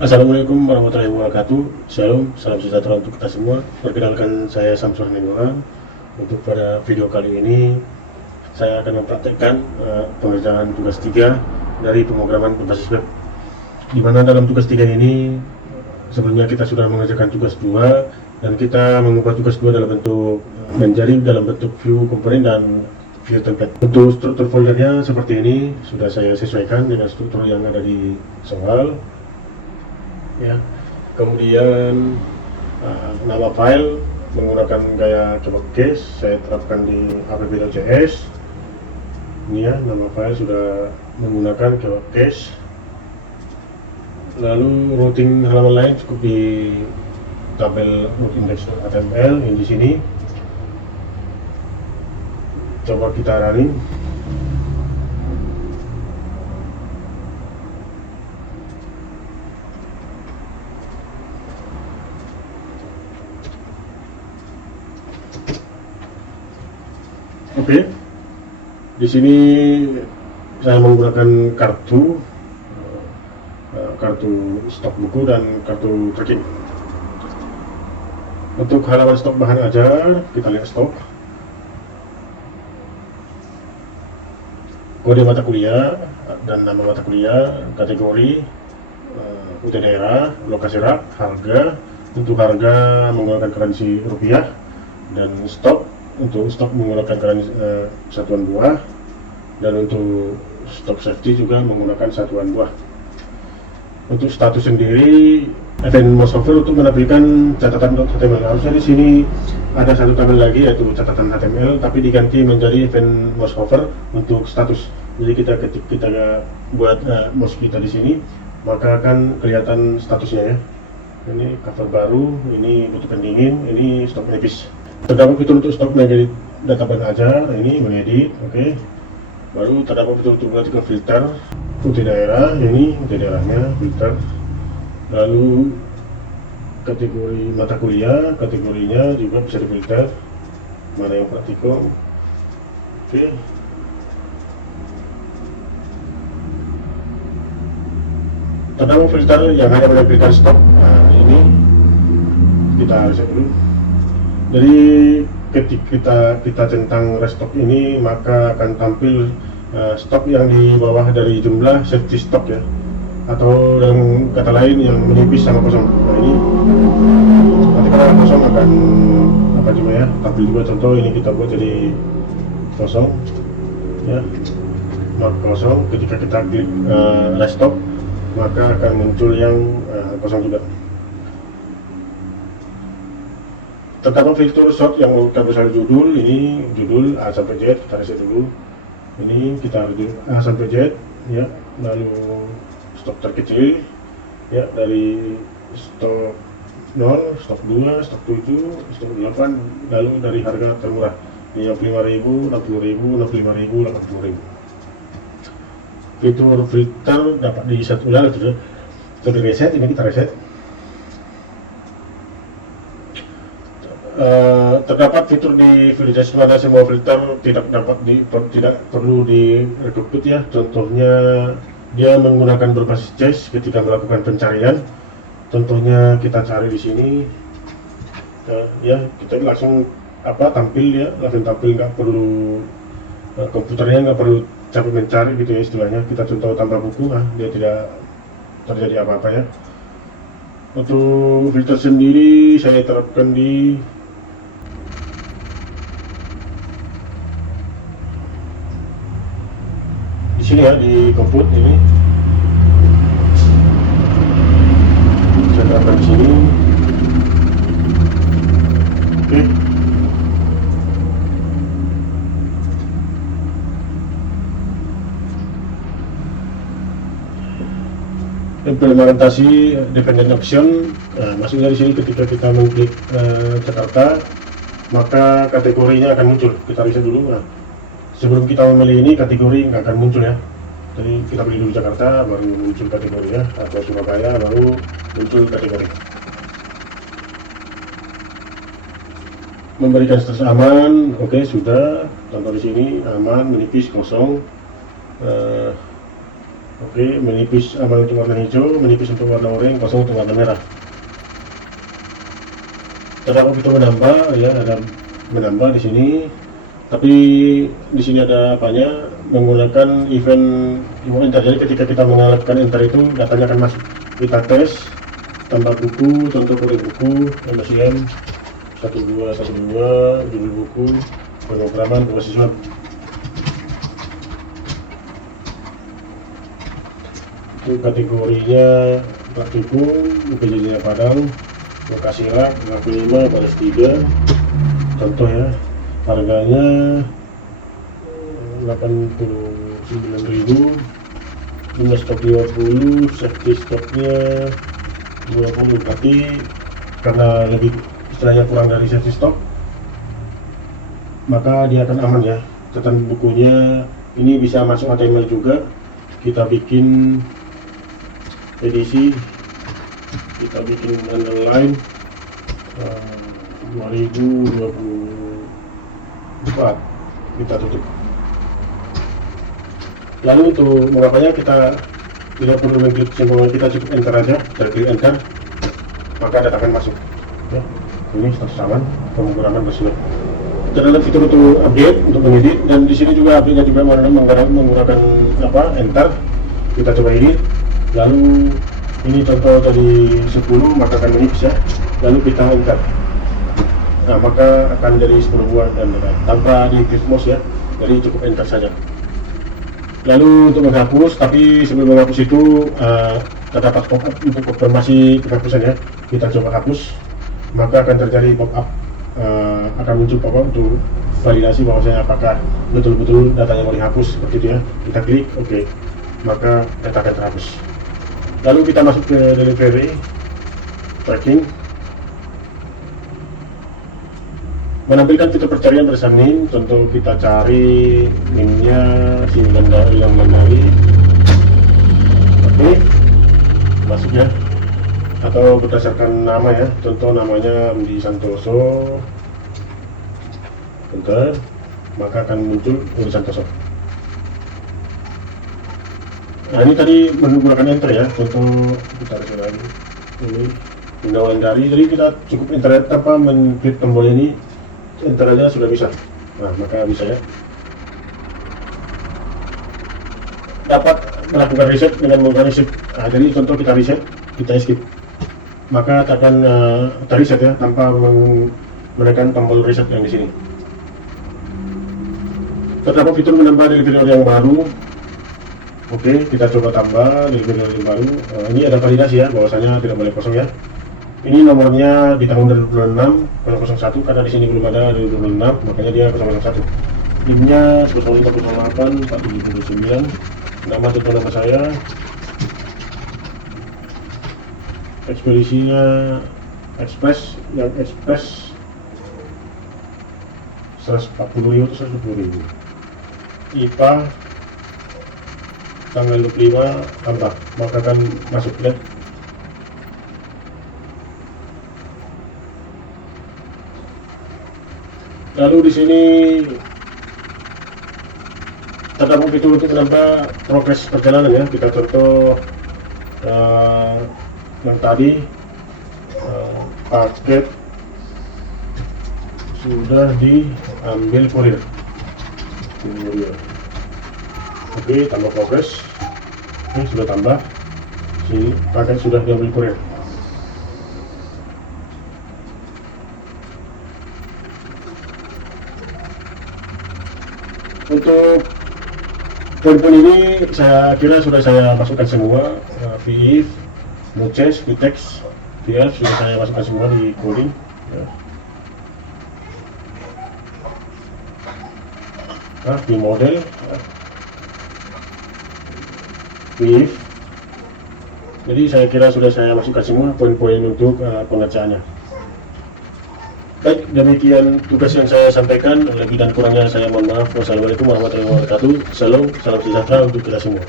Assalamualaikum warahmatullahi wabarakatuh. Shalom, salam sejahtera untuk kita semua. Perkenalkan, saya Samsul Nenggolan. Untuk pada video kali ini saya akan mempraktekkan pengerjaan tugas 3 dari pemrograman berbasis web, di mana dalam tugas 3 ini sebelumnya kita sudah mengerjakan tugas 2 dan kita mengubah tugas 2 dalam bentuk menjadi dalam bentuk view komponen dan view template. Untuk struktur foldernya seperti ini sudah saya sesuaikan dengan struktur yang ada di soal ya. Kemudian nama file menggunakan gaya keyboard case saya terapkan di app.js. Ini ya, nama file sudah menggunakan keyboard case. Lalu routing halaman lain cukup di tabel root index.html yang di sini. Coba kita running. Oke, di sini saya menggunakan kartu stok buku dan kartu tracking. Untuk halaman stok bahan ajar, kita lihat stok, kode mata kuliah dan nama mata kuliah, kategori, UT daerah, lokasi rak, harga. Untuk harga menggunakan currency rupiah, dan stok untuk stok menggunakan currency satuan buah, dan untuk stok safety juga menggunakan satuan buah. Untuk status sendiri, event mouse hover untuk menampilkan catatan HTML. Harusnya di sini ada satu tabel lagi yaitu catatan HTML, tapi diganti menjadi event mouse hover untuk status. Jadi kita buat mouse kita di sini, maka akan kelihatan statusnya ya. Ini cover baru, ini butuh pendingin, ini stok menipis. Terdapat fitur untuk stok mengedit data bahan ajar, ini mengedit, oke. Baru terdapat fitur untuk mengaktifkan filter UT daerah, ini UT daerahnya filter. Lalu kategori mata kuliah, kategorinya juga bisa difilter, mana yang praktikum, oke. Terdapat filter yang hanya menampilkan stok. Nah, ini kita reset dulu. Jadi ketika kita centang restock ini, maka akan tampil stok yang di bawah dari jumlah safety stock ya, atau dengan kata lain yang menipis sama kosong. Nah ini ketika kosong akan apa juga ya, tampil juga. Contoh ini kita buat jadi kosong ya, maka kosong. Ketika kita klik restock, maka akan muncul yang kosong juga. Terdapat fitur sort yang kita bisa judul, ini judul A sampai Z, kita reset dulu. Ini kita A sampai Z ya, lalu stok terkecil ya, dari stok 0, stok 2, stok 7, stok 8, lalu dari harga termurah. Ini yang 5.000, 60.000, 65.000, 80.000. Fitur filter dapat di-set ulang sudah. Itu di reset, ini kita reset. Terdapat fitur di filter pada semua filter tidak perlu direkrut ya. Contohnya dia menggunakan berbasis case ketika melakukan pencarian. Contohnya kita cari di sini ya, kita langsung tampil ya, langsung tampil, nggak perlu komputernya nggak perlu capek mencari gitu ya istilahnya. Kita contoh tambah buku, dia tidak terjadi apa-apa ya. Untuk filter sendiri saya terapkan di sini ya, di komput ini saya terapkan di sini. Oke. Implementasi dependent option, maksudnya di sini ketika kita mengklik Jakarta, maka kategorinya akan muncul. Kita reset dulu. Sebelum kita memilih ini, kategori nggak akan muncul ya. Jadi kita pilih dulu Jakarta, baru muncul kategori ya, atau Surabaya, baru muncul kategori. Memberikan status aman, oke, sudah. Contoh di sini aman, menipis, kosong. Oke, menipis aman untuk warna hijau, menipis untuk warna oranye, kosong untuk warna merah. Terdapat fitur menambah ya, ada menambah di sini. Tapi di sini ada apanya, menggunakan event enter. Jadi ketika kita mengalahkan enter itu datanya akan masuk. Kita tes tambah buku, contoh kode buku MSIM 1212, judul buku, pemrograman mahasiswa. Itu kategorinya praktikum, UPJ-nya Padang, lokasi rak 55 baris 3. Contoh ya, harganya 89.000, jumlah stok 20, safety stoknya 20. Berarti karena lebih istilahnya kurang dari safety stok, maka dia akan aman ya. Catatan bukunya ini bisa masuk HTML juga. Kita bikin edisi, kita bikin underline 2024, kita tutup. Lalu untuk mengapanya kita tidak perlu mengklik simbol, kita cukup enter aja, klik enter, maka data akan masuk ya. Ini status aman, pemrograman bersiap. Terdapat fitur untuk update, untuk mengedit, dan di sini juga update-nya juga menggunakan enter. Kita coba edit. Lalu ini contoh dari 10, maka akan menipis ya. Lalu kita enter. Nah, maka akan jadi 10 buah dan tanpa di klik mouse ya. Jadi cukup enter saja. Lalu untuk menghapus, tapi sebelum menghapus itu terdapat pop-up untuk konfirmasi penghapusan ya. Kita coba hapus, maka akan terjadi pop-up, akan muncul pop-up untuk validasi bahwasanya apakah betul-betul datanya mau dihapus seperti itu ya. Kita klik OK, maka data akan terhapus. Lalu kita masuk ke delivery tracking, menampilkan fitur pencarian berdasarkan NIM. Contoh kita cari NIM-nya Ilham Mandari. Oke, masuk ya. Atau berdasarkan nama ya, contoh namanya Andi Santoso. Bentar, maka akan muncul Andi Santoso. Nah, ini tadi menggunakan enter ya. Contoh kita lihat lagi ini Unda Mandari. Jadi kita cukup enter mengklik tombol ini, enter aja sudah bisa. Nah, maka bisa ya. Dapat melakukan reset dengan menggunakan reset. Nah, jadi contoh kita reset, kita escape, maka akan terreset ya tanpa menekan tombol reset yang di sini. Terdapat fitur menambah delivery yang baru. Oke, kita coba tambah delivery yang baru. Ini ada validasi ya, bahwasanya tidak boleh kosong ya. Ini nomornya di tahun 2006 001, karena di sini belum ada 2006, makanya dia 001. NIM-nya 0508 4729. Nama contoh nama saya. Ekspedisinya Express, yang Express 140.000 atau 110.000. IPA tanggal 25 tambah, maka akan masuk ya. Lalu di sini terdapat fitur untuk menambah progres perjalanan ya. Kita contoh yang tadi paket sudah diambil kurir. Oke, tambah progres. Ini sudah tambah. Sini paket sudah diambil kurir. Untuk poin-poin ini saya kira sudah saya masukkan semua. VIF, Muces, Vitex, VIF sudah saya masukkan semua di coding ya. Di model VIF. Jadi saya kira sudah saya masukkan semua poin-poin untuk pengerjaannya. Baik, demikian tugas yang saya sampaikan. Lebih dan kurangnya saya mohon maaf. Wassalamualaikum warahmatullahi wabarakatuh. Salam sejahtera untuk kita semua.